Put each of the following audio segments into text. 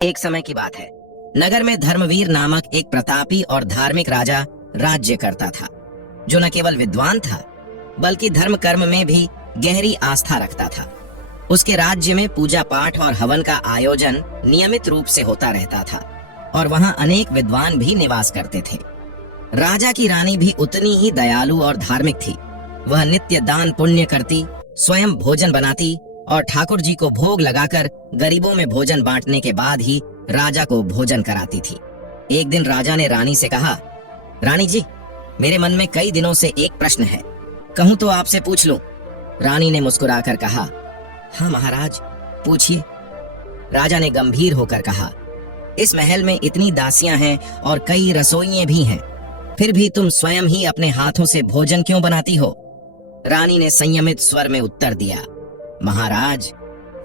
एक समय की बात है। नगर में धर्मवीर नामक एक प्रतापी और धार्मिक राजा राज्य करता था, जो न केवल विद्वान था बल्कि धर्म कर्म में भी गहरी आस्था रखता था। उसके राज्य में पूजा पाठ और हवन का आयोजन नियमित रूप से होता रहता था और वहां अनेक विद्वान भी निवास करते थे। राजा की रानी भी उतनी ही दयालु और धार्मिक थी। वह नित्य दान पुण्य करती, स्वयं भोजन बनाती और ठाकुर जी को भोग लगाकर गरीबों में भोजन बांटने के बाद ही राजा को भोजन कराती थी। एक दिन राजा ने रानी से कहा, रानी जी, मेरे मन में कई दिनों से एक प्रश्न है, कहूं तो आपसे पूछ लूं। रानी ने मुस्कुराकर कहा, हाँ महाराज, पूछिए। राजा ने गंभीर होकर कहा, इस महल में इतनी दासियां हैं और कई रसोइये भी हैं, फिर भी तुम स्वयं ही अपने हाथों से भोजन क्यों बनाती हो? रानी ने संयमित स्वर में उत्तर दिया, महाराज,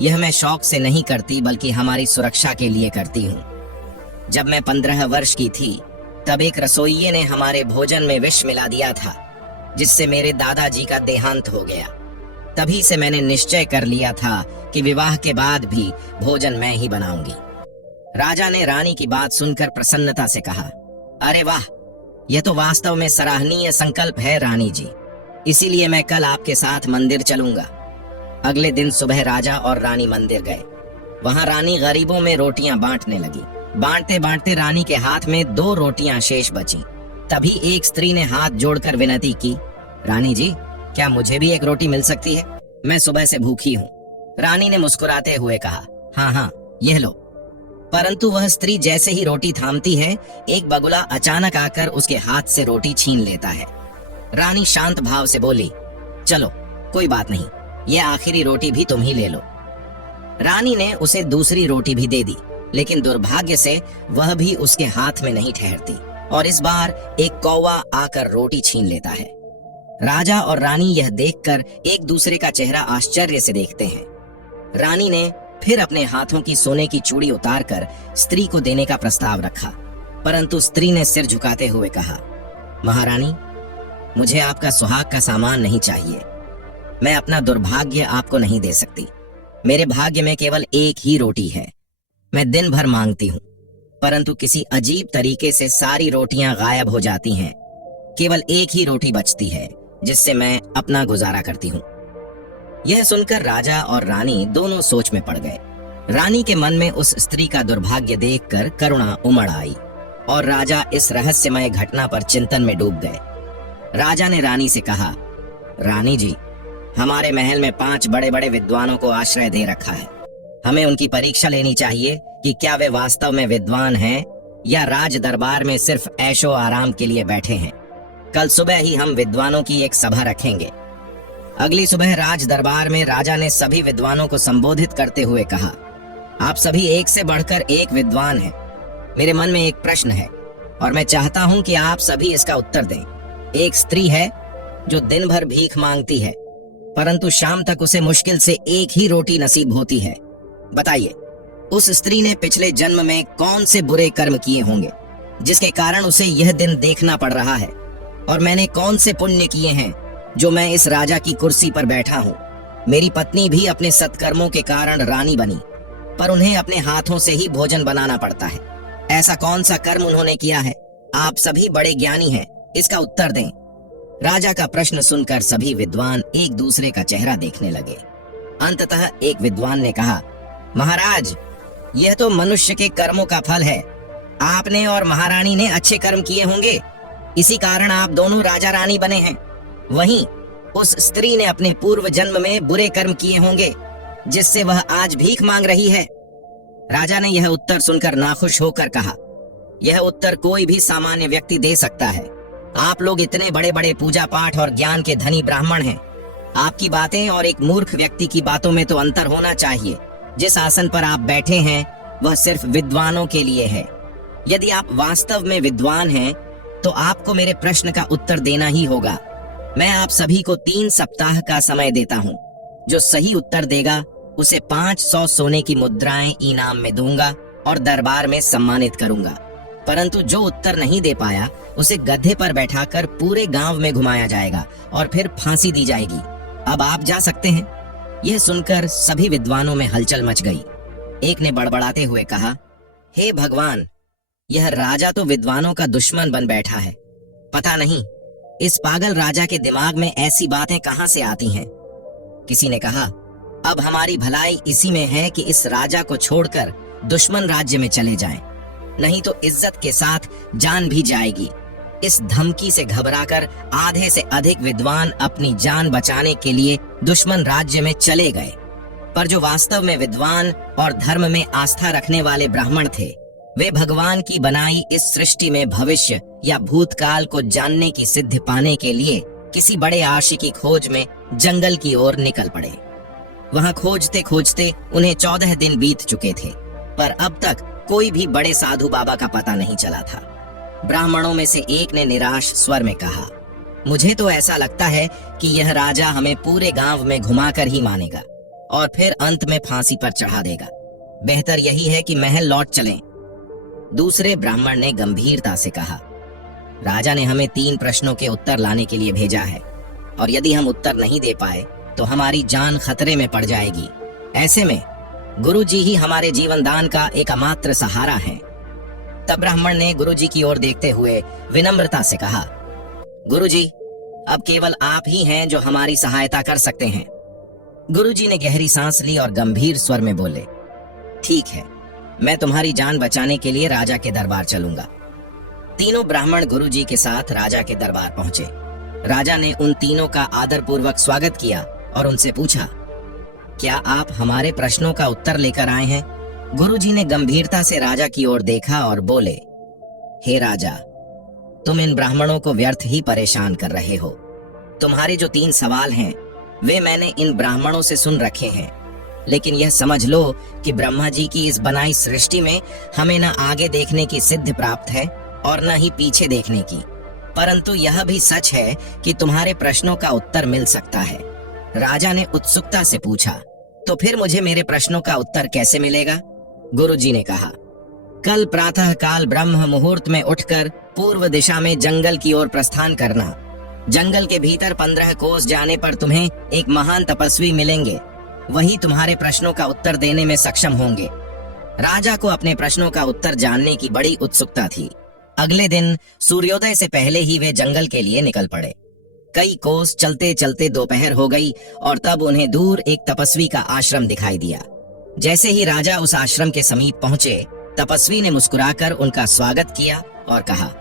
यह मैं शौक से नहीं करती बल्कि हमारी सुरक्षा के लिए करती हूँ। जब मैं 15 वर्ष की थी तब एक रसोइये ने हमारे भोजन में विष मिला दिया था, जिससे मेरे दादाजी का देहांत हो गया। तभी से मैंने निश्चय कर लिया था कि विवाह के बाद भी भोजन मैं ही बनाऊंगी। राजा ने रानी की बात सुनकर प्रसन्नता से कहा, अरे वाह, यह तो वास्तव में सराहनीय संकल्प है रानी जी। इसीलिए मैं कल आपके साथ मंदिर चलूंगा। अगले दिन सुबह राजा और रानी मंदिर गए। वहां रानी गरीबों में रोटियां बांटने लगी। बांटते बांटते रानी के हाथ में 2 रोटियां शेष बची। तभी एक स्त्री ने हाथ जोड़कर विनती की, रानी जी, क्या मुझे भी एक रोटी मिल सकती है? मैं सुबह से भूखी हूँ। रानी ने मुस्कुराते हुए कहा, हाँ हाँ, यह लो। परंतु वह स्त्री जैसे ही रोटी थामती है, एक बगुला अचानक आकर उसके हाथ से रोटी छीन लेता है। रानी शांत भाव से बोली, चलो कोई बात नहीं, यह आखिरी रोटी भी तुम ही ले लो। रानी ने उसे दूसरी रोटी भी दे दी, लेकिन दुर्भाग्य से वह भी उसके हाथ में नहीं ठहरती और इस बार एक कौवा आकर रोटी छीन लेता है। राजा और रानी यह देखकर एक दूसरे का चेहरा आश्चर्य से देखते हैं। रानी ने फिर अपने हाथों की सोने की चूड़ी उतारकर स्त्री को देने का प्रस्ताव रखा, परंतु स्त्री ने सिर झुकाते हुए कहा, महारानी, मुझे आपका सुहाग का सामान नहीं चाहिए। मैं अपना दुर्भाग्य आपको नहीं दे सकती। मेरे भाग्य में केवल एक ही रोटी है। मैं दिन भर मांगती हूँ, परंतु किसी अजीब तरीके से सारी रोटियां गायब हो जाती हैं। केवल एक ही रोटी बचती है, जिससे मैं अपना गुजारा करती हूँ। यह सुनकर राजा और रानी दोनों सोच में पड़ गए। रानी के मन में उस स्त्री का दुर्भाग्य देखकर करुणा उमड़ आई और राजा इस रहस्यमय घटना पर चिंतन में डूब गए। राजा ने रानी से कहा, रानी जी, हमारे महल में 5 बड़े बड़े विद्वानों को आश्रय दे रखा है। हमें उनकी परीक्षा लेनी चाहिए कि क्या वे वास्तव में विद्वान हैं या राज दरबार में सिर्फ ऐशो आराम के लिए बैठे हैं। कल सुबह ही हम विद्वानों की एक सभा रखेंगे। अगली सुबह राज दरबार में राजा ने सभी विद्वानों को संबोधित करते हुए कहा, आप सभी एक से बढ़कर एक विद्वान हैं। मेरे मन में एक प्रश्न है और मैं चाहता हूं कि आप सभी इसका उत्तर दें। एक स्त्री है जो दिन भर भीख मांगती है, परंतु शाम तक उसे मुश्किल से एक ही रोटी नसीब होती है। बताइए, उस स्त्री ने पिछले जन्म में कौन से बुरे कर्म किए होंगे जिसके कारण उसे यह दिन देखना पड़ रहा है, और मैंने कौन से पुण्य किए हैं जो मैं इस राजा की कुर्सी पर बैठा हूँ। मेरी पत्नी भी अपने सत्कर्मों के कारण रानी बनी, पर उन्हें अपने हाथों से ही भोजन बनाना पड़ता है। ऐसा कौन सा कर्म उन्होंने किया है? आप सभी बड़े ज्ञानी हैं, इसका उत्तर दें। राजा का प्रश्न सुनकर सभी विद्वान एक दूसरे का चेहरा देखने लगे। अंततः एक विद्वान ने कहा, महाराज, यह तो मनुष्य के कर्मों का फल है। आपने और महारानी ने अच्छे कर्म किए होंगे, इसी कारण आप दोनों राजा रानी बने हैं। वहीं उस स्त्री ने अपने पूर्व जन्म में बुरे कर्म किए होंगे, जिससे वह आज भीख मांग रही है। राजा ने यह उत्तर सुनकर नाखुश होकर कहा, यह उत्तर कोई भी सामान्य व्यक्ति दे सकता है। आप लोग इतने बड़े बड़े पूजा पाठ और ज्ञान के धनी ब्राह्मण हैं। आपकी बातें और एक मूर्ख व्यक्ति की बातों में तो अंतर होना चाहिए। जिस आसन पर आप बैठे हैं वह सिर्फ विद्वानों के लिए है। यदि आप वास्तव में विद्वान हैं तो आपको मेरे प्रश्न का उत्तर देना ही होगा। मैं आप सभी को 3 सप्ताह का समय देता हूँ। जो सही उत्तर देगा उसे 500 सोने की मुद्राएं इनाम में दूंगा और दरबार में सम्मानित करूंगा। परंतु जो उत्तर नहीं दे पाया उसे गधे पर बैठाकर पूरे गांव में घुमाया जाएगा और फिर फांसी दी जाएगी। अब आप जा सकते हैं। यह सुनकर सभी विद्वानों में हलचल मच गई। एक ने बड़बड़ाते हुए कहा, हे भगवान, यह राजा तो विद्वानों का दुश्मन बन बैठा है। पता नहीं इस पागल राजा के दिमाग में ऐसी बातें कहां से आती हैं। किसी ने कहा, अब हमारी भलाई इसी में है कि इस राजा को छोड़कर दुश्मन राज्य में चले जाएं, नहीं तो इज्जत के साथ जान भी जाएगी। इस धमकी से घबराकर आधे से अधिक विद्वान अपनी जान बचाने के लिए दुश्मन राज्य में चले गए। पर जो वास्तव में विद्वान और धर्म में आस्था रखने वाले ब्राह्मण थे, वे भगवान की बनाई इस सृष्टि में भविष्य या भूतकाल को जानने की सिद्धि पाने के लिए किसी बड़े आशी की खोज में जंगल की ओर निकल पड़े। वहां खोजते खोजते उन्हें 14 दिन बीत चुके थे, पर अब तक कोई भी बड़े साधु बाबा का पता नहीं चला था। ब्राह्मणों में से एक ने निराश स्वर में कहा, मुझे तो ऐसा लगता है कि यह राजा हमें पूरे गांव में घुमाकर ही मानेगा और फिर अंत में फांसी पर चढ़ा देगा। बेहतर यही है कि महल लौट चलें। दूसरे ब्राह्मण ने गंभीरता से कहा, राजा ने हमें 3 प्रश्नों के उत्तर लाने के लिए भेजा है, और यदि हम उत्तर नहीं दे पाए तो हमारी जान खतरे में पड़ जाएगी। ऐसे में गुरु जी ही हमारे जीवन दान का एकमात्र सहारा हैं। तब ब्राह्मण ने गुरु जी की ओर देखते हुए विनम्रता से कहा, गुरु जी, अब केवल आप ही हैं जो हमारी सहायता कर सकते हैं। गुरु जी ने गहरी सांस ली और गंभीर स्वर में बोले, ठीक है, मैं तुम्हारी जान बचाने के लिए राजा के दरबार चलूंगा। तीनों ब्राह्मण गुरु जी के साथ राजा के दरबार पहुंचे। राजा ने उन तीनों का आदरपूर्वक स्वागत किया और उनसे पूछा, क्या आप हमारे प्रश्नों का उत्तर लेकर आए हैं? गुरुजी ने गंभीरता से राजा की ओर देखा और बोले, हे राजा, तुम इन ब्राह्मणों को व्यर्थ ही परेशान कर रहे हो। तुम्हारे जो 3 सवाल हैं वे मैंने इन ब्राह्मणों से सुन रखे हैं, लेकिन यह समझ लो कि ब्रह्मा जी की इस बनाई सृष्टि में हमें न आगे देखने की सिद्धि प्राप्त है और न ही पीछे देखने की, परंतु यह भी सच है कि तुम्हारे प्रश्नों का उत्तर मिल सकता है। राजा ने उत्सुकता से पूछा, तो फिर मुझे मेरे प्रश्नों का उत्तर कैसे मिलेगा? गुरुजी ने कहा, कल प्रातः काल ब्रह्म मुहूर्त में उठकर पूर्व दिशा में जंगल की ओर प्रस्थान करना। जंगल के भीतर 15 कोस जाने पर तुम्हें एक महान तपस्वी मिलेंगे, वही तुम्हारे प्रश्नों का उत्तर देने में सक्षम होंगे। राजा को अपने प्रश्नों का उत्तर जानने की बड़ी उत्सुकता थी। अगले दिन सूर्योदय से पहले ही वे जंगल के लिए निकल पड़े। कई कोस चलते चलते दोपहर हो गई और तब उन्हें दूर एक तपस्वी का आश्रम दिखाई दिया। जैसे ही राजा उस आश्रम के समीप पहुंचे, तपस्वी ने मुस्कुराकर उनका स्वागत किया और कहा,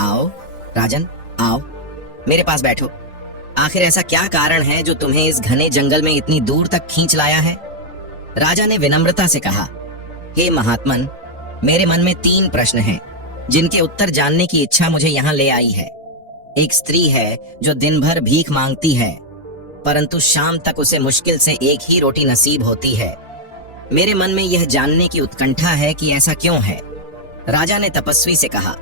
आओ राजन, आओ मेरे पास बैठो। आखिर ऐसा क्या कारण है जो तुम्हें इस घने जंगल में इतनी दूर तक खींच लाया है? राजा ने विनम्रता से कहा, हे महात्मन, मेरे मन में 3 प्रश्न हैं जिनके उत्तर जानने की इच्छा मुझे यहाँ ले आई है। एक स्त्री है जो दिन भर भीख मांगती है, परंतु शाम तक उसे मुश्किल से एक ही रोटी नसीब होती है। मेरे मन में यह जानने की उत्कंठा है कि ऐसा क्यों है। राजा ने तपस्वी से कहा,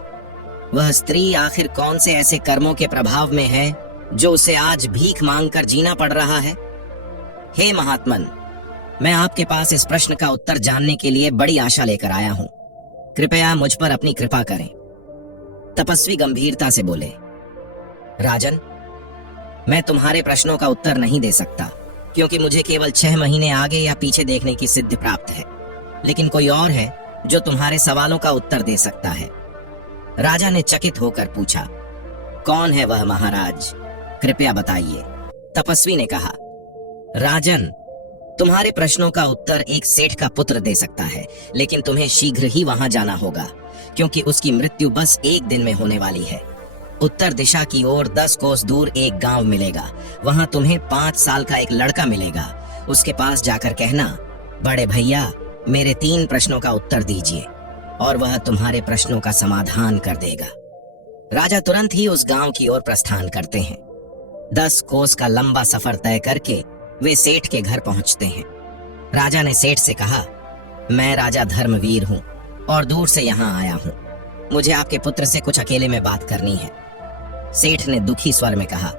वह स्त्री आखिर कौन से ऐसे कर्मों के प्रभाव में है जो उसे आज भीख मांगकर जीना पड़ रहा है? हे महात्मन, मैं आपके पास इस प्रश्न का उत्तर जानने के लिए बड़ी आशा लेकर आया हूं। कृपया मुझ पर अपनी कृपा करें। तपस्वी गंभीरता से बोले, राजन, मैं तुम्हारे प्रश्नों का उत्तर नहीं दे सकता, क्योंकि मुझे केवल 6 महीने आगे या पीछे देखने की सिद्धि प्राप्त है, लेकिन कोई और है जो तुम्हारे सवालों का उत्तर दे सकता है। राजा ने चकित होकर पूछा, कौन है वह महाराज? कृपया बताइए। तपस्वी ने कहा, राजन, तुम्हारे प्रश्नों का उत्तर एक सेठ का पुत्र दे सकता है, लेकिन तुम्हें शीघ्र ही वहां जाना होगा, क्योंकि उसकी मृत्यु बस 1 दिन में होने वाली है। उत्तर दिशा की ओर 10 कोस दूर एक गांव मिलेगा। वहां तुम्हें 5 साल का एक लड़का मिलेगा। उसके पास जाकर कहना, बड़े भैया, मेरे 3 प्रश्नों का उत्तर दीजिए, और वह तुम्हारे प्रश्नों का समाधान कर देगा। राजा तुरंत ही उस गांव की ओर प्रस्थान करते हैं। 10 कोस का लंबा सफर तय करके वे सेठ के घर पहुंचते हैं। राजा ने सेठ से कहा, मैं राजा धर्मवीर हूं और दूर से यहाँ आया हूं। मुझे आपके पुत्र से कुछ अकेले में बात करनी है। सेठ ने दुखी स्वर में कहा,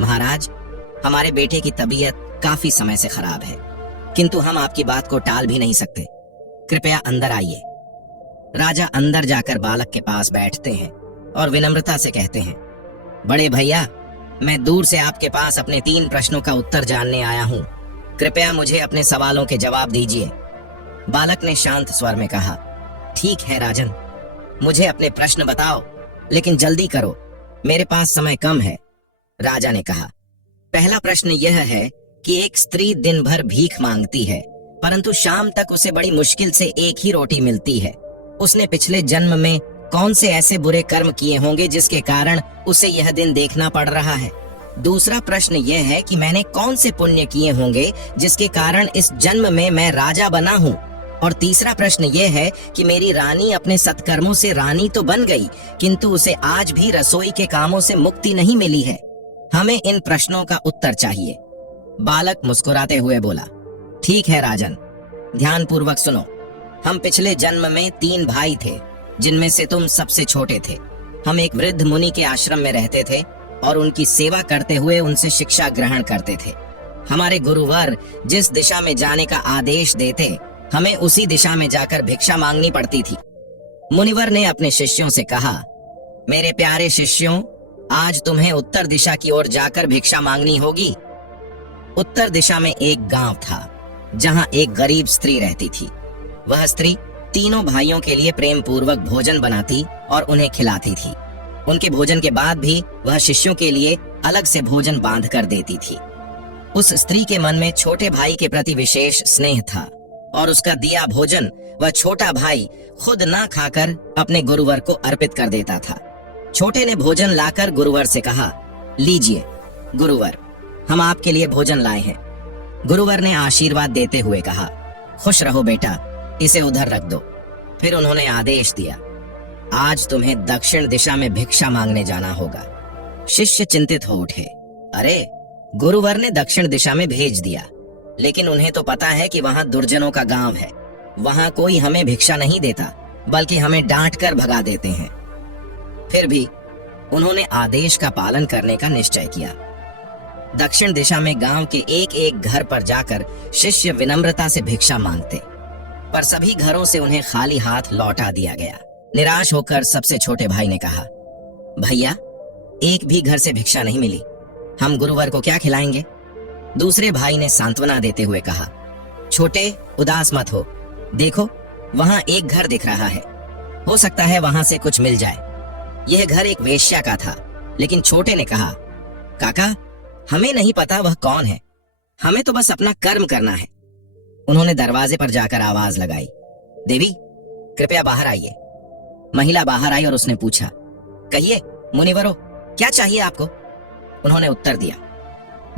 महाराज, हमारे बेटे की तबीयत काफी समय से खराब है, किंतु हम आपकी बात को टाल भी नहीं सकते। कृपया अंदर आइए। राजा अंदर जाकर बालक के पास बैठते हैं और विनम्रता से कहते हैं, बड़े भैया, मैं दूर से आपके पास अपने 3 प्रश्नों का उत्तर जानने आया हूं। कृपया मुझे अपने सवालों के जवाब दीजिए। बालक ने शांत स्वर में कहा, ठीक है राजन, मुझे अपने प्रश्न बताओ, लेकिन जल्दी करो, मेरे पास समय कम है। राजा ने कहा, पहला प्रश्न यह है कि एक स्त्री दिन भर भीख मांगती है, परंतु शाम तक उसे बड़ी मुश्किल से एक ही रोटी मिलती है। उसने पिछले जन्म में कौन से ऐसे बुरे कर्म किए होंगे जिसके कारण उसे यह दिन देखना पड़ रहा है? दूसरा प्रश्न यह है कि मैंने कौन से पुण्य किए होंगे जिसके कारण इस जन्म में मैं राजा बना हूँ? और तीसरा प्रश्न यह है कि मेरी रानी अपने सत्कर्मों से रानी तो बन गई, किंतु उसे आज भी रसोई के कामों से मुक्ति नहीं मिली है। हमें इन प्रश्नों का उत्तर चाहिए। बालक मुस्कुराते हुए बोला, ठीक है राजन, ध्यान पूर्वक सुनो। हम पिछले जन्म में 3 भाई थे, जिनमें से तुम सबसे छोटे थे। हम एक वृद्ध मुनि के आश्रम में रहते थे और उनकी सेवा करते हुए उनसे शिक्षा ग्रहण करते थे। हमारे गुरुवर जिस दिशा में जाने का आदेश देते, हमें उसी दिशा में जाकर भिक्षा मांगनी पड़ती थी। मुनिवर ने अपने शिष्यों से कहा, मेरे प्यारे शिष्यों, आज तुम्हें उत्तर दिशा की ओर जाकर भिक्षा मांगनी होगी। उत्तर दिशा में एक गांव था, जहां एक गरीब स्त्री रहती थी। वह स्त्री तीनों भाइयों के लिए प्रेम पूर्वक भोजन बनाती और उन्हें खिलाती थी। उनके भोजन के बाद भी वह शिष्यों के लिए अलग से भोजन बांध कर देती थी। उस स्त्री के मन में छोटे भाई के प्रति विशेष स्नेह था और उसका दिया भोजन वह छोटा भाई खुद ना खाकर अपने गुरुवर को अर्पित कर देता था। छोटे ने भोजन लाकर गुरुवर से कहा, लीजिए गुरुवर, हम आपके लिए भोजन लाए हैं। गुरुवर ने आशीर्वाद देते हुए कहा, खुश रहो बेटा, इसे उधर रख दो। फिर उन्होंने आदेश दिया, आज तुम्हें दक्षिण दिशा में भिक्षा मांगने जाना होगा। शिष्य चिंतित हो उठे। अरे, गुरुवर ने दक्षिण दिशा में भेज दिया, लेकिन उन्हें तो पता है कि वहां दुर्जनों का गांव है। वहां कोई हमें भिक्षा नहीं देता, बल्कि हमें डांट कर भगा देते हैं। फिर भी उन्होंने आदेश का पालन करने का निश्चय किया। दक्षिण दिशा में गांव के एक एक घर पर जाकर शिष्य विनम्रता से भिक्षा मांगते, पर सभी घरों से उन्हें खाली हाथ लौटा दिया गया। निराश होकर सबसे छोटे भाई ने कहा, भैया, एक भी घर से भिक्षा नहीं मिली, हम गुरुवर को क्या खिलाएंगे? दूसरे भाई ने सांत्वना देते हुए कहा, छोटे, उदास मत हो, देखो वहां एक घर दिख रहा है, हो सकता है वहां से कुछ मिल जाए। यह घर एक वेश्या का था, लेकिन छोटे ने कहा, काका, हमें नहीं पता वह कौन है, हमें तो बस अपना कर्म करना है। उन्होंने दरवाजे पर जाकर आवाज लगाई, देवी, कृपया बाहर आइए। महिला बाहर आई और उसने पूछा, कहिए मुनिवरो, क्या चाहिए आपको? उन्होंने उत्तर दिया,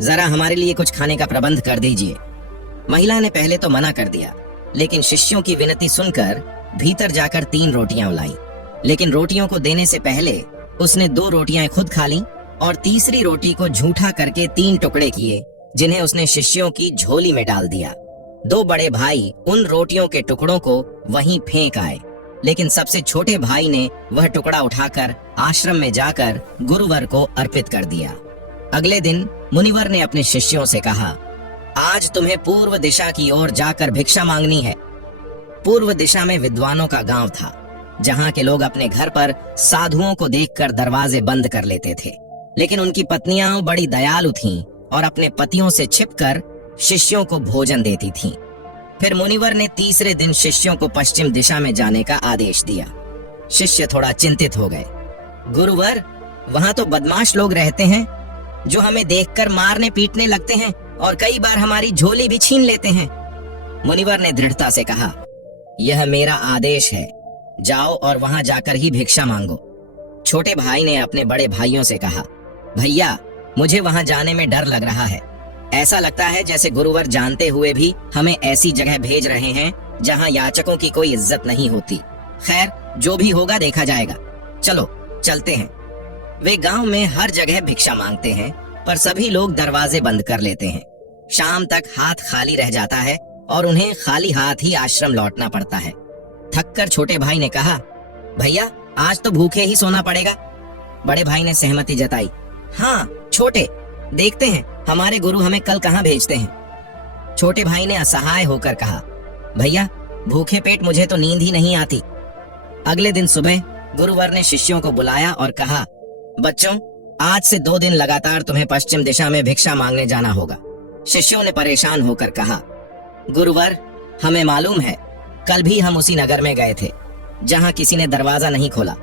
जरा हमारे लिए कुछ खाने का प्रबंध कर दीजिए। महिला ने पहले तो मना कर दिया, लेकिन शिष्यों की विनती सुनकर भीतर जाकर 3 रोटियां लाई। लेकिन रोटियों को देने से पहले उसने 2 रोटियां खुद खा लीं और तीसरी रोटी को झूठा करके 3 टुकड़े किए, जिन्हें उसने शिष्यों की झोली में डाल दिया। 2 बड़े भाई उन रोटियों के टुकड़ों को वहीं फेंक आए, लेकिन सबसे छोटे भाई ने वह टुकड़ा उठाकर आश्रम में जाकर गुरुवर को अर्पित कर दिया। अगले दिन मुनिवर ने अपने शिष्यों से कहा, आज तुम्हें पूर्व दिशा की ओर जाकर भिक्षा मांगनी है। पूर्व दिशा में विद्वानों का गांव था, जहां के लोग अपने घर पर साधुओं को देखकर दरवाजे बंद कर लेते थे, लेकिन उनकी पत्नियां बड़ी दयालु थीं और अपने पतियों से छिपकर शिष्यों को भोजन देती थीं। फिर मुनिवर ने तीसरे दिन शिष्यों को पश्चिम दिशा में जाने का आदेश दिया। शिष्य थोड़ा चिंतित हो गए। गुरुवर, वहां तो बदमाश लोग रहते हैं जो हमें देखकर मारने पीटने लगते हैं और कई बार हमारी झोली भी छीन लेते हैं। मुनिवर ने दृढ़ता से कहा, यह मेरा आदेश है, जाओ और वहां जाकर ही भिक्षा मांगो। छोटे भाई ने अपने बड़े भाइयों से कहा, भैया, मुझे वहां जाने में डर लग रहा है। ऐसा लगता है जैसे गुरुवर जानते हुए भी हमें ऐसी जगह भेज रहे हैं जहां याचकों की कोई इज्जत नहीं होती। खैर, जो भी होगा देखा जाएगा, चलो चलते हैं। वे गांव में हर जगह भिक्षा मांगते हैं, पर सभी लोग दरवाजे बंद कर लेते हैं। शाम तक हाथ खाली रह जाता है और उन्हें खाली हाथ ही आश्रम लौटना पड़ता है। थककर छोटे भाई ने कहा, भैया, आज तो भूखे ही सोना पड़ेगा। बड़े भाई ने सहमति जताई, हाँ छोटे, देखते हैं हमारे गुरु हमें कल कहाँ भेजते हैं। छोटे भाई ने असहाय होकर कहा, भैया, भूखे पेट मुझे तो नींद ही नहीं आती। अगले दिन सुबह गुरुवर ने शिष्यों को बुलाया और कहा, बच्चों, आज से 2 दिन लगातार तुम्हें पश्चिम दिशा में भिक्षा मांगने जाना होगा। शिष्यों ने परेशान होकर कहा, गुरुवर, हमें मालूम है, कल भी हम उसी नगर में गए थे, जहाँ किसी ने दरवाजा नहीं खोला,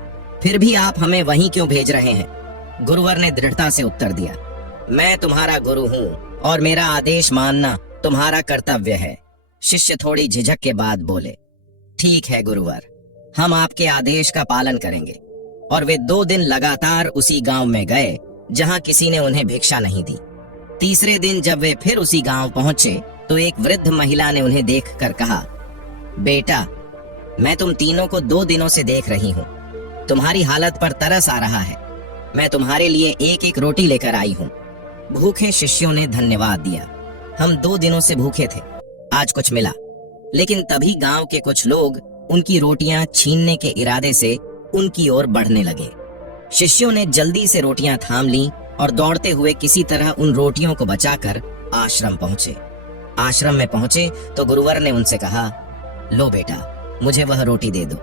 फिर भी आप हमें वहीं क्यों भेज रहे हैं? गुरुवर ने दृढ़ता से उत्तर दिया, मैं तुम्हारा गुरु हूँ और मेरा आदेश मानना तुम्हारा कर्तव्य है। शिष्य थोड़ी झिझक के बाद बोले, ठीक है गुरुवर, हम आपके आदेश का पालन करेंगे। और वे 2 दिन लगातार उसी गांव में गए जहां किसी ने उन्हें भिक्षा नहीं दी। तीसरे दिन जब वे फिर उसी गांव पहुंचे तो एक वृद्ध महिला ने उन्हें देखकर कहा, बेटा, मैं तुम तीनों को 2 दिनों से देख रही हूँ। तुम्हारी हालत पर तरस आ रहा है। मैं तुम्हारे लिए एक एक रोटी लेकर आई हूँ। भूखे शिष्यों ने धन्यवाद दिया। हम 2 दिनों से भूखे थे, आज कुछ मिला। लेकिन तभी गांव के कुछ लोग उनकी रोटियां छीनने के इरादे से उनकी ओर बढ़ने लगे। शिष्यों ने जल्दी से रोटियां थाम लीं और दौड़ते हुए किसी तरह उन रोटियों को बचाकर आश्रम पहुंचे। आश्रम में पहुंचे तो गुरुवर ने उनसे कहा, लो बेटा, मुझे वह रोटी दे दो।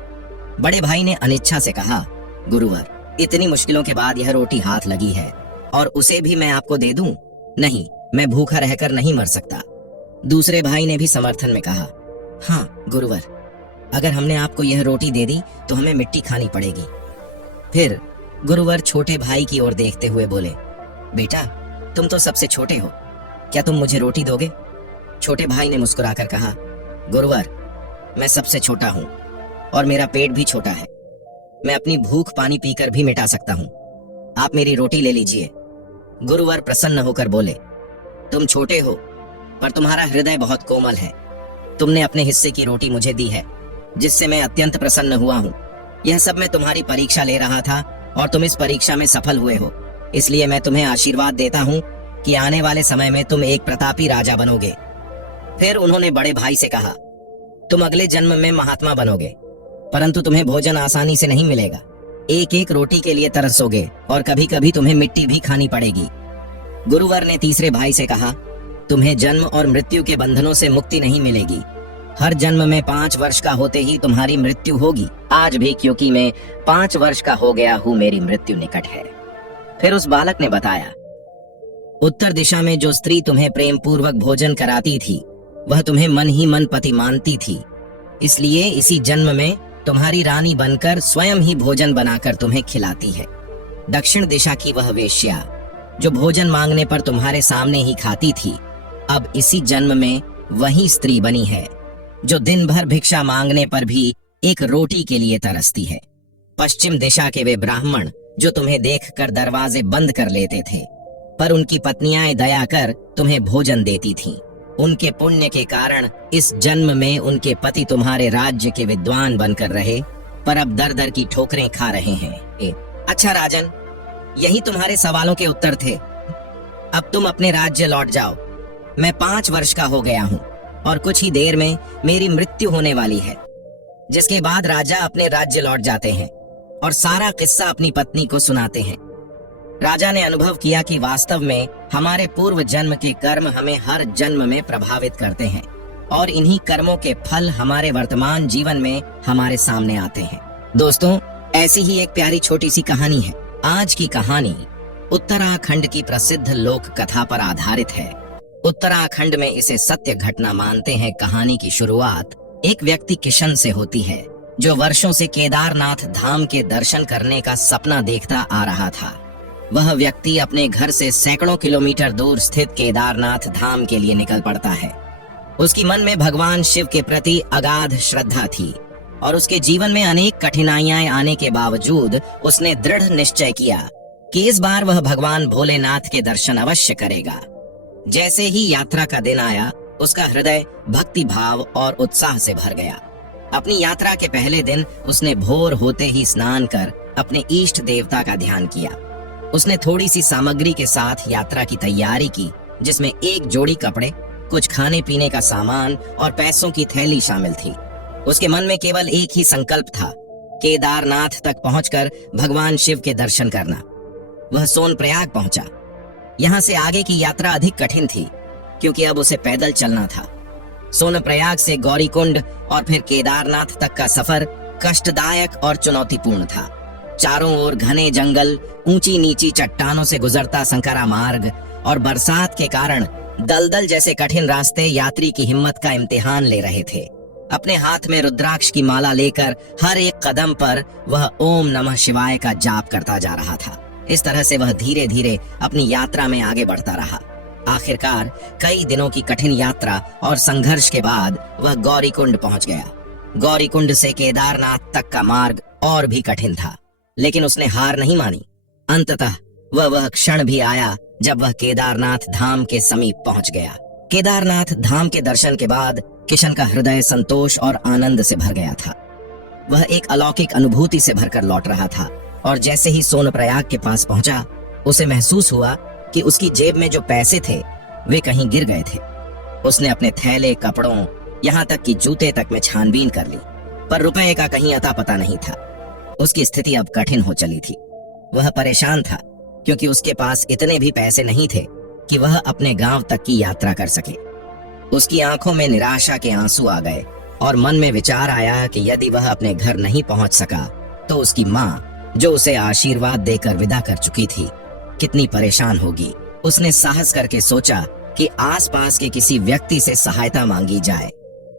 बड़े भाई ने अनिच्छा से कहा, गुरुवर, इतनी मुश्किलों के बाद यह रोटी हाथ लगी है और उसे भी मैं आपको दे दूं? नहीं, मैं भूखा रहकर नहीं मर सकता। दूसरे भाई ने भी समर्थन में कहा, हाँ गुरुवर, अगर हमने आपको यह रोटी दे दी तो हमें मिट्टी खानी पड़ेगी। फिर गुरुवर छोटे भाई की ओर देखते हुए बोले, बेटा, तुम तो सबसे छोटे हो, क्या तुम मुझे रोटी दोगे? छोटे भाई ने मुस्कुराकर कहा, गुरुवर, मैं सबसे छोटा हूँ और मेरा पेट भी छोटा है। मैं अपनी भूख पानी पीकर भी मिटा सकता हूँ। आप मेरी रोटी ले लीजिए। गुरुवर प्रसन्न होकर बोले, तुम छोटे हो पर तुम्हारा हृदय बहुत कोमल है। तुमने अपने हिस्से की रोटी मुझे दी है, जिससे मैं अत्यंत प्रसन्न हुआ हूँ। यह सब मैं तुम्हारी परीक्षा ले रहा था और तुम इस परीक्षा में सफल हुए हो। इसलिए मैं तुम्हें आशीर्वाद देता हूँ कि आने वाले समय में तुम एक प्रतापी राजा बनोगे। फिर उन्होंने बड़े भाई से कहा, तुम अगले जन्म में महात्मा बनोगे, परंतु तुम्हें भोजन आसानी से नहीं मिलेगा। एक एक रोटी के लिए तरसोगे और कभी कभी तुम्हें मिट्टी भी खानी पड़ेगी। गुरुवर ने तीसरे भाई से कहा, तुम्हें जन्म और मृत्यु के बंधनों से मुक्ति नहीं मिलेगी। हर जन्म में 5 वर्ष का होते ही तुम्हारी मृत्यु होगी। आज भी क्योंकि मैं 5 वर्ष का हो गया हूँ, मेरी मृत्यु निकट है। फिर उस बालक ने बताया, उत्तर दिशा में जो स्त्री तुम्हें प्रेम पूर्वक भोजन कराती थी, वह तुम्हें मन ही मन पति मानती थी। इसलिए इसी जन्म में तुम्हारी रानी बनकर स्वयं ही भोजन बनाकर तुम्हें खिलाती है। दक्षिण दिशा की वह वेश्या जो भोजन मांगने पर तुम्हारे सामने ही खाती थी, अब इसी जन्म में वही स्त्री बनी है जो दिन भर भिक्षा मांगने पर भी एक रोटी के लिए तरसती है। पश्चिम दिशा के वे ब्राह्मण जो तुम्हें देखकर दरवाजे बंद कर लेते थे, पर उनकी पत्नियां दया कर तुम्हें भोजन देती थीं। उनके पुण्य के कारण इस जन्म में उनके पति तुम्हारे राज्य के विद्वान बनकर रहे, पर अब दर दर की ठोकरें खा रहे हैं। अच्छा राजन, यही तुम्हारे सवालों के उत्तर थे। अब तुम अपने राज्य लौट जाओ। मैं 5 वर्ष का हो गया हूँ और कुछ ही देर में मेरी मृत्यु होने वाली है, जिसके बाद राजा अपने राज्य लौट जाते हैं और सारा किस्सा अपनी पत्नी को सुनाते हैं। राजा ने अनुभव किया कि वास्तव में हमारे पूर्व जन्म के कर्म हमें हर जन्म में प्रभावित करते हैं और इन्हीं कर्मों के फल हमारे वर्तमान जीवन में हमारे सामने आते हैं। दोस्तों, ऐसी ही एक प्यारी छोटी सी कहानी है। आज की कहानी उत्तराखंड की प्रसिद्ध लोक कथा पर आधारित है। उत्तराखंड में इसे सत्य घटना मानते हैं। कहानी की शुरुआत एक व्यक्ति किशन से होती है, जो वर्षों से केदारनाथ धाम के दर्शन करने का सपना देखता आ रहा था। वह व्यक्ति अपने घर से सैकड़ों किलोमीटर दूर स्थित केदारनाथ धाम के लिए निकल पड़ता है। उसकी मन में भगवान शिव के प्रति अगाध श्रद्धा थी और उसके जीवन में अनेक कठिनाइयां आने के बावजूद उसने दृढ़ निश्चय किया कि इस बार वह भगवान भोलेनाथ के दर्शन अवश्य करेगा। जैसे ही यात्रा का दिन आया, उसका हृदय भक्ति भाव और उत्साह से भर गया। अपनी यात्रा के पहले दिन उसने भोर होते ही स्नान कर अपने इष्ट देवता का ध्यान किया। उसने थोड़ी सी सामग्री के साथ यात्रा की तैयारी की, जिसमें एक जोड़ी कपड़े, कुछ खाने पीने का सामान और पैसों की थैली शामिल थी। उसके मन में केवल एक ही संकल्प था, केदारनाथ तक पहुंचकर भगवान शिव के दर्शन करना। वह सोनप्रयाग पहुंचा। यहाँ से आगे की यात्रा अधिक कठिन थी, क्योंकि अब उसे पैदल चलना था। सोनप्रयाग से गौरीकुंड और फिर केदारनाथ तक का सफर कष्टदायक और चुनौतीपूर्ण था। चारों ओर घने जंगल, ऊंची नीची चट्टानों से गुजरता संकरा मार्ग और बरसात के कारण दलदल जैसे कठिन रास्ते यात्री की हिम्मत का इम्तिहान ले रहे थे। अपने हाथ में रुद्राक्ष की माला लेकर हर एक कदम पर वह ओम नमः शिवाय का जाप करता जा रहा था। इस तरह से वह धीरे धीरे अपनी यात्रा में आगे बढ़ता रहा। आखिरकार कई दिनों की कठिन यात्रा और संघर्ष के बाद वह गौरीकुंड पहुंच गया। गौरीकुंड से केदारनाथ तक का मार्ग और भी कठिन था, लेकिन उसने हार नहीं मानी। अंततः वह क्षण भी आया जब वह केदारनाथ धाम के समीप पहुंच गया। केदारनाथ धाम के दर्शन के बाद किशन का हृदय संतोष और आनंद से भर गया था। वह एक अलौकिक अनुभूति से भरकर लौट रहा था और जैसे ही सोनप्रयाग के पास पहुंचा, उसे महसूस हुआ कि उसकी जेब में जो पैसे थे वे कहीं गिर गए थे। उसने अपने थैले, कपड़ों, यहाँ तक कि जूते तक में छानबीन कर ली, पर रुपए का कहीं अता पता नहीं था। उसकी स्थिति अब कठिन हो चली थी। वह परेशान था क्योंकि उसके पास इतने भी पैसे नहीं थे कि वह अपने गांव तक की यात्रा कर सके। उसकी आंखों में निराशा के आंसू आ गए और मन में विचार आया कि यदि वह अपने घर नहीं पहुंच सका तो उसकी माँ, जो उसे आशीर्वाद देकर विदा कर चुकी थी, कितनी परेशान होगी। उसने साहस करके सोचा कि आसपास के किसी व्यक्ति से सहायता मांगी जाए।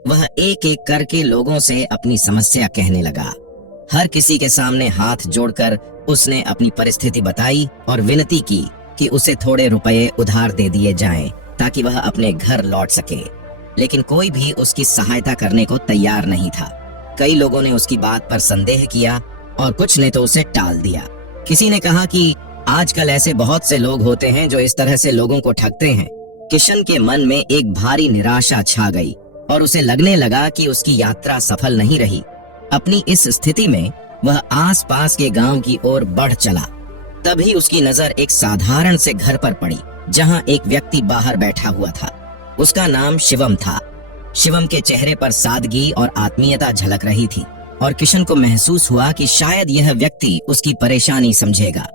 वह एक एक करके लोगों से अपनी समस्या कहने लगा। हर किसी के सामने हाथ जोड़कर उसने अपनी परिस्थिति बताई और विनती की कि उसे थोड़े रुपए उधार दे दिए जाएं ताकि वह अपने घर लौट सके, लेकिन कोई भी उसकी सहायता करने को तैयार नहीं था। कई लोगों ने उसकी बात पर संदेह किया और कुछ ने तो उसे टाल दिया। किसी ने कहा कि आजकल ऐसे बहुत से लोग होते हैं जो इस तरह से लोगों को ठगते हैं। किशन के मन में एक भारी निराशा छा गई और उसे लगने लगा कि उसकी यात्रा सफल नहीं रही। अपनी इस स्थिति में वह आसपास के गांव की ओर बढ़ चला। तभी उसकी नजर एक साधारण से घर पर पड़ी जहां एक व्यक्ति बाहर बैठा हुआ था। उसका नाम शिवम था। शिवम के चेहरे पर सादगी और आत्मीयता झलक रही थी और किशन को महसूस हुआ कि शायद यह व्यक्ति उसकी परेशानी समझेगा।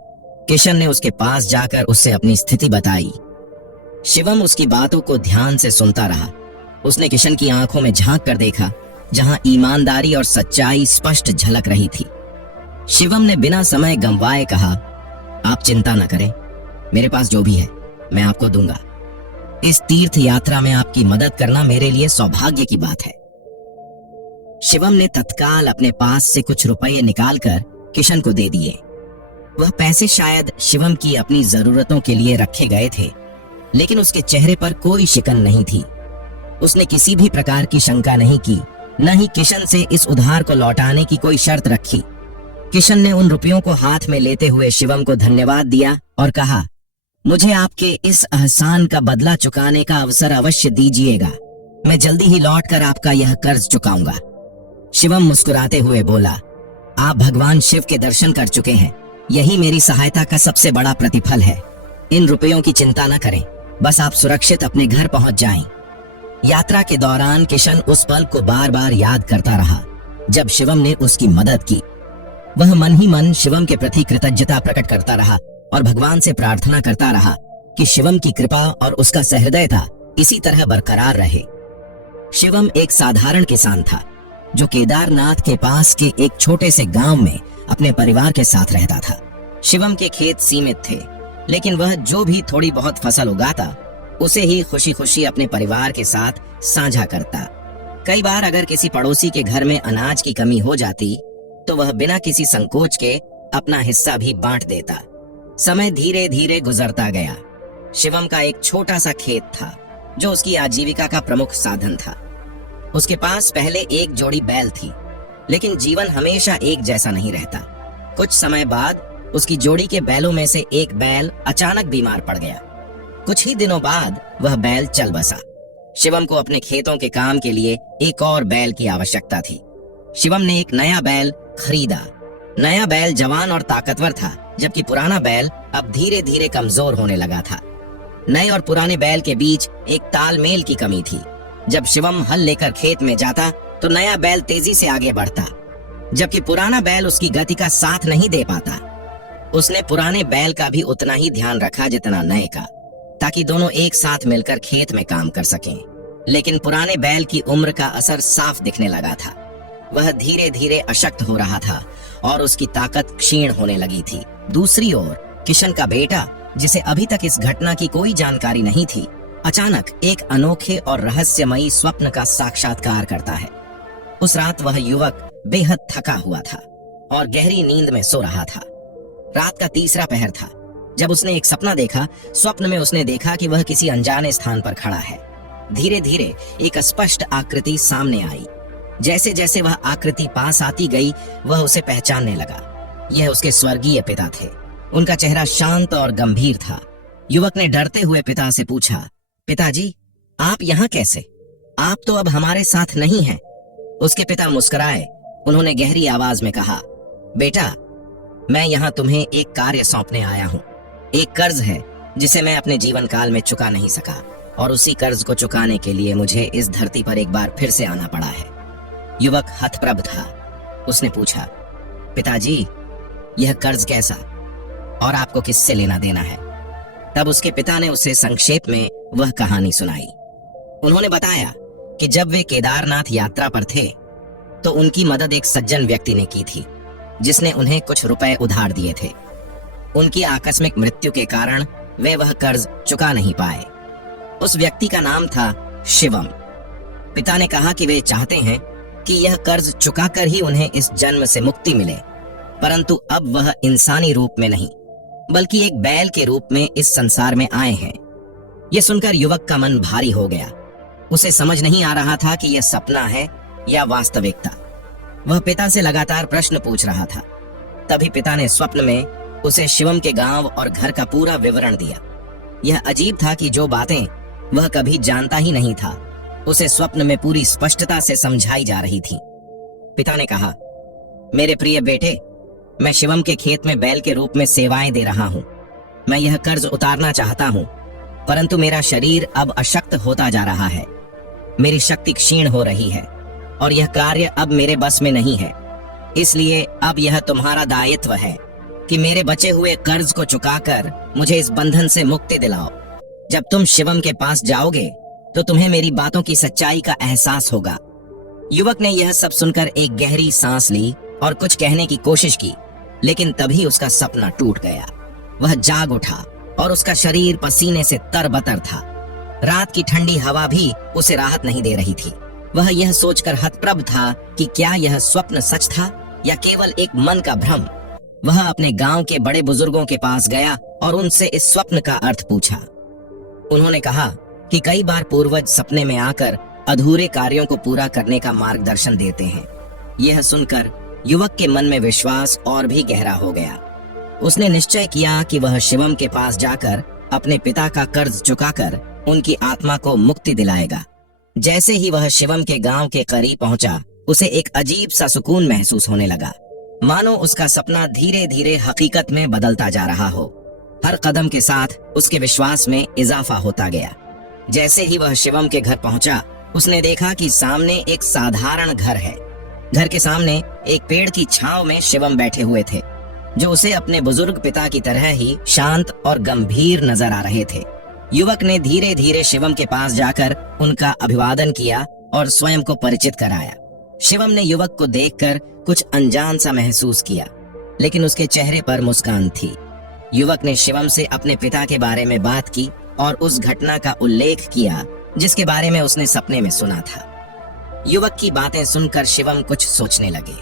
किशन ने उसके पास जाकर उससे अपनी स्थिति बताई। शिवम उसकी बातों को ध्यान से सुनता रहा। उसने किशन की आंखों में झांक कर देखा जहां ईमानदारी और सच्चाई स्पष्ट झलक रही थी। शिवम ने बिना समय गंवाए कहा, आप चिंता न करें, मेरे पास जो भी है मैं आपको दूंगा। इस तीर्थ यात्रा में आपकी मदद करना मेरे लिए सौभाग्य की बात है। शिवम ने तत्काल अपने पास से कुछ रुपए निकालकर किशन को दे दिए। वह पैसे शायद शिवम की अपनी जरूरतों के लिए रखे गए थे, लेकिन उसके चेहरे पर कोई शिकन नहीं थी। उसने किसी भी प्रकार की शंका नहीं की, न ही किशन से इस उधार को लौटाने की कोई शर्त रखी। किशन ने उन रुपयों को हाथ में लेते हुए शिवम को धन्यवाद दिया और कहा, मुझे आपके इस एहसान का बदला चुकाने का अवसर अवश्य दीजिएगा। मैं जल्दी ही लौटकर आपका यह कर्ज चुकाऊंगा। शिवम मुस्कुराते हुए बोला, आप भगवान शिव के दर्शन कर चुके हैं, यही मेरी सहायता का सबसे बड़ा प्रतिफल है। इन रुपयों की चिंता न करें, बस आप सुरक्षित अपने घर पहुंच जाएं। यात्रा के दौरान किशन उस पल को बार बार याद करता रहा जब शिवम ने उसकी मदद की। वह मन ही मन शिवम के प्रति कृतज्ञता प्रकट करता रहा और भगवान से प्रार्थना करता रहा कि शिवम की कृपा और उसका सहृदयता इसी तरह बरकरार रहे। शिवम एक साधारण किसान था जो केदारनाथ के पास के एक छोटे से गांव में अपने परिवार के साथ रहता था। शिवम के खेत सीमित थे, लेकिन वह जो भी थोड़ी बहुत फसल उगाता उसे ही खुशी खुशी अपने परिवार के साथ साझा करता। कई बार अगर किसी पड़ोसी के घर में अनाज की कमी हो जाती तो वह बिना किसी संकोच के अपना हिस्सा भी बांट देता। समय धीरे धीरे गुजरता गया। शिवम का एक छोटा सा खेत था जो उसकी आजीविका का प्रमुख साधन था। उसके पास पहले एक जोड़ी बैल थी, लेकिन जीवन हमेशा एक जैसा नहीं रहता। कुछ समय बाद उसकी जोड़ी के बैलों में से एक बैल अचानक बीमार पड़ गया। कुछ ही दिनों बाद वह बैल चल बसा। शिवम को अपने खेतों के काम के लिए एक और बैल की आवश्यकता थी। शिवम ने एक नया बैल खरीदा। नया बैल जवान और ताकतवर था, जबकि पुराना बैल अब धीरे धीरे कमजोर होने लगा था। नए और पुराने बैल के बीच एक तालमेल की कमी थी। जब शिवम हल लेकर खेत में जाता तो नया बैल तेजी से आगे बढ़ता, जबकि पुराना बैल उसकी गति का साथ नहीं दे पाता। उसने पुराने बैल का भी उतना ही ध्यान रखा जितना नए का, ताकि दोनों एक साथ मिलकर खेत में काम कर सकें। लेकिन पुराने बैल की उम्र का असर साफ दिखने लगा था। वह धीरे धीरे अशक्त हो रहा था और उसकी ताकत क्षीण होने लगी थी। दूसरी ओर किशन का बेटा, जिसे अभी तक इस घटना की कोई जानकारी नहीं थी, अचानक एक अनोखे और रहस्यमयी स्वप्न का साक्षात्कार करता है। उस रात वह युवक बेहद थका हुआ था और गहरी नींद में सो रहा था। रात का तीसरा पहर था जब उसने एक सपना देखा। स्वप्न में उसने देखा कि वह किसी अनजाने स्थान पर खड़ा है। धीरे धीरे एक स्पष्ट आकृति सामने आई। जैसे जैसे वह आकृति पास आती गई वह उसे पहचानने लगा। यह उसके स्वर्गीय पिता थे। उनका चेहरा शांत और गंभीर था। युवक ने डरते हुए पिता से पूछा, पिताजी, आप यहाँ कैसे? आप तो अब हमारे साथ नहीं हैं। उसके पिता मुस्कुराए। उन्होंने गहरी आवाज में कहा, बेटा, मैं यहाँ तुम्हें एक कार्य सौंपने आया हूँ। एक कर्ज है जिसे मैं अपने जीवन काल में चुका नहीं सका और उसी कर्ज को चुकाने के लिए मुझे इस धरती पर एक बार फिर से आना पड़ा है। युवक हतप्रभ था। उसने पूछा, पिताजी, यह कर्ज कैसा और आपको किससे लेना देना है? तब उसके पिता ने उसे संक्षेप में वह कहानी सुनाई। उन्होंने बताया कि जब वे केदारनाथ यात्रा पर थे तो उनकी मदद एक सज्जन व्यक्ति ने की थी जिसने उन्हें कुछ रुपए उधार दिए थे। उनकी आकस्मिक मृत्यु के कारण वे वह कर्ज चुका नहीं पाए। उस व्यक्ति का नाम था शिवम। पिता ने कहा कि वे चाहते हैं कि यह कर्ज चुकाकर ही उन्हें इस जन्म से मुक्ति मिले, परंतु अब वह इंसानी रूप में नहीं बल्कि एक बैल के रूप में इस संसार में आए हैं। यह सुनकर युवक का मन भारी हो गया। उसे समझ नहीं आ रहा था कि यह सपना है या वास्तविकता। वह पिता से लगातार प्रश्न पूछ रहा था। तभी पिता ने स्वप्न में उसे शिवम के गांव और घर का पूरा विवरण दिया। यह अजीब था कि जो बातें वह कभी जानता ही नहीं था उसे स्वप्न में पूरी स्पष्टता से समझाई जा रही थी। पिता ने कहा, मेरे प्रिय बेटे, मैं शिवम के खेत में बैल के रूप में सेवाएं दे रहा हूं। मैं यह कर्ज उतारना चाहता हूं, परंतु मेरा शरीर अब अशक्त होता जा रहा है। मेरी शक्ति क्षीण हो रही है और यह कार्य अब मेरे बस में नहीं है। इसलिए अब यह तुम्हारा दायित्व है कि मेरे बचे हुए कर्ज को चुकाकर मुझे इस बंधन से मुक्ति दिलाओ। जब तुम शिवम के पास जाओगे तो तुम्हें मेरी बातों की सच्चाई का एहसास होगा। युवक ने यह सब सुनकर एक गहरी सांस ली और कुछ कहने की कोशिश की, लेकिन तभी उसका सपना टूट गया। वह जाग उठा और उसका शरीर पसीने से तरबतर था। रात की ठंडी हवा भी उसे राहत नहीं दे रही थी। वह यह सोचकर हतप्रभ था कि क्या यह स्वप्न सच था या केवल एक मन का भ्रम। वह अपने गांव के बड़े बुजुर्गों के पास गया और उनसे इस स्वप्न का अर्थ पूछा। उन्होंने कहा कि कई बार पूर्वज सपने में आकर अधूरे कार्यों को पूरा करने का मार्गदर्शन देते हैं। यह सुनकर युवक के मन में विश्वास और भी गहरा हो गया। उसने निश्चय किया कि वह शिवम के पास जाकर अपने पिता का कर्ज चुकाकर उनकी आत्मा को मुक्ति दिलाएगा। जैसे ही वह शिवम के गांव के करीब पहुंचा, उसे एक अजीब सा सुकून महसूस होने लगा, मानो उसका सपना धीरे धीरे हकीकत में बदलता जा रहा हो। हर कदम के साथ उसके विश्वास में इजाफा होता गया। जैसे ही वह शिवम के घर पहुंचा, उसने देखा कि सामने एक साधारण घर है। घर के सामने एक पेड़ की छांव में शिवम बैठे हुए थे, जो उसे अपने बुजुर्ग पिता की तरह ही शांत और गंभीर नजर आ रहे थे। युवक ने धीरे धीरे शिवम के पास जाकर उनका अभिवादन किया और स्वयं को परिचित कराया। शिवम ने युवक को देखकर कुछ अनजान सा महसूस किया, लेकिन उसके चेहरे पर मुस्कान थी। युवक ने शिवम से अपने पिता के बारे में बात की और उस घटना का उल्लेख किया जिसके बारे में उसने सपने में सुना था। युवक की बातें सुनकर शिवम कुछ सोचने लगे।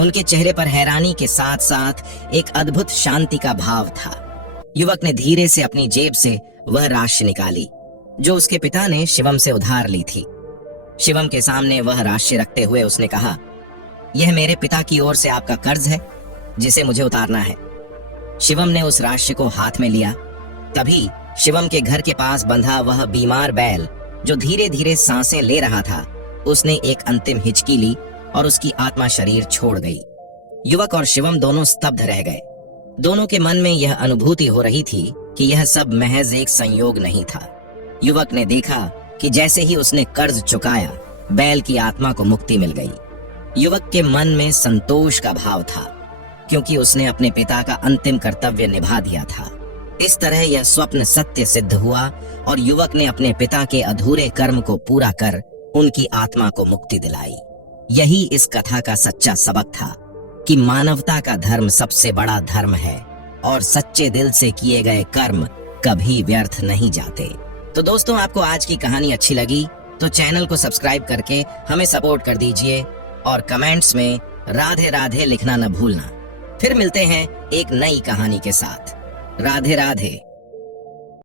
उनके चेहरे पर हैरानी के साथ साथ एक अद्भुत शांति का भाव था। युवक ने धीरे से अपनी जेब से वह राशि निकाली जो उसके पिता ने शिवम से उधार ली थी। शिवम के सामने वह राशि रखते हुए उसने कहा, यह मेरे पिता की ओर से आपका कर्ज है जिसे मुझे उतारना है। शिवम ने उस राशि को हाथ में लिया। तभी शिवम के घर के पास बंधा वह बीमार बैल जो धीरे धीरे सांसें ले रहा था, उसने एक अंतिम हिचकी ली और उसकी आत्मा शरीर छोड़ गई। युवक और शिवम दोनों स्तब्ध रह गए। दोनों के मन में यह अनुभूति हो रही थी कि यह सब महज एक संयोग नहीं था। युवक ने देखा कि जैसे ही उसने कर्ज चुकाया, बैल की आत्मा को मुक्ति मिल गई। युवक के मन में संतोष का भाव था क्योंकि उसने अपने पिता का अंतिम कर्तव्य निभा दिया था। इस तरह यह स्वप्न सत्य सिद्ध हुआ और युवक ने अपने पिता के अधूरे कर्म को पूरा कर उनकी आत्मा को मुक्ति दिलाई। यही इस कथा का सच्चा सबक था कि मानवता का धर्म सबसे बड़ा धर्म है और सच्चे दिल से किए गए कर्म कभी व्यर्थ नहीं जाते। तो दोस्तों, आपको आज की कहानी अच्छी लगी तो चैनल को सब्सक्राइब करके हमें सपोर्ट कर दीजिए और कमेंट्स में राधे राधे लिखना न भूलना। फिर मिलते हैं एक नई कहानी के साथ। राधे राधे।